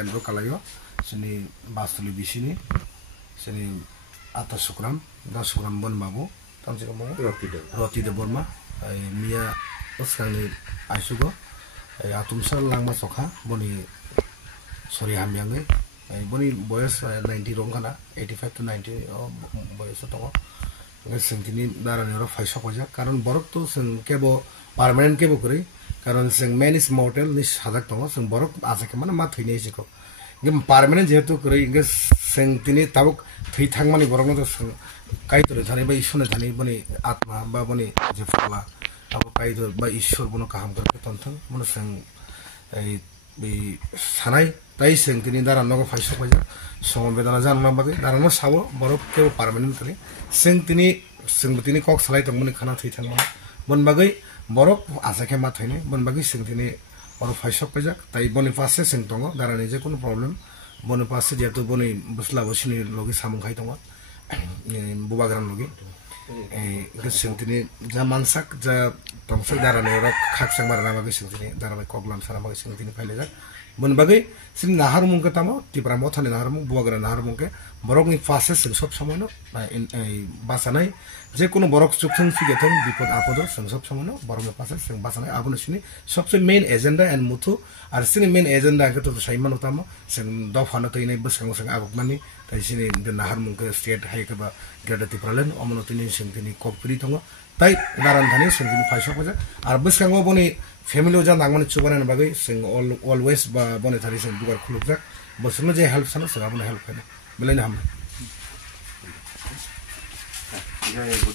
kendro kalayo sini basuli bisini sini atas sukram 10 gram bon babu tamsi kamu roti de borma mia oskangi aisugo atum sal langma sokha boni sorry hamyange boni boyas 90 rong kana 85 to 90 boyas to sengtini darani ro faisha koja karon borok to seng kebo permanent kebo kori karon seng man is mortal ni sadak to seng borok asake mana ma thine siko ngem permanent jehetu kori nge sengtini tabuk thei thangmani borok to seng kai to thani ba ishone thani boni atma ba boni je fala abo kai to ba ishwar bono kaham korke tonthang mono seng ei bi sanai tai sengtini daran no faisha koja সমবেদনা জানানো বাদে দাঁড়ানো সাবো বরফ কেউ permanent করে সিংতিনি কক সালাই তংমনি খানা থৈ থাকমা বনবাগৈ বরফ আসাকে মা থৈনে বনবাগৈ সিংতিনি বরফ ফাইসক পাইজাক তাই বনি পাশে সিং দङ দাঁড়ানি যে কোনো প্রবলেম বনি পাশে যেহেতু বনি বসলা বসিনি লগে সামুং খাই দङ বুবাগ্রাম লগে সিংতিনি যা মানসাক যা তংসক দাঁড়ানি রক খাকসাং মারানা বাগৈ সিংতিনি দাঁড়ানি কগলাম সানা বাগৈ সিংতিনি ফাইলে যাক বনবাগৈ সিং নাহার মুংকে তামো টিপ্রা মথানি নাহার মুং বুবাগ্রা নাহার মুংকে বরকনি পাশে সিং সব সময় বাসানাই যে কোনো বরক চুকথং ফিগেথং বিপদ আপদ সিং সব সময় বরকের পাশে সিং বাসানাই আবনো সিনি সবচেয়ে মেইন এজেন্ডা এন্ড মুথু আর সিনি মেইন এজেন্ডা কে তো সাইমান তামো সিং দফানো তৈনাই বসং বসং আবকমানি তাই সিনি নাহার মুংকে স্টেট হাইকেবা গ্রেডা টিপ্রালেন অমনো তিনি সিং তিনি কপরি দङ তাই দারান থানি সিং তিনি ফাইসক বাজা আর বসকাঙ্গো বনি ফ্যামিলি ওজা নাগমানি চুবানানি বাগৈ সিং অলওয়েজ বা বনে থারি সিং দুবার খুলুকজাক বসনো যে হেল্প সানো সিং আবনো হেল্প খানে বেলাইনা হাম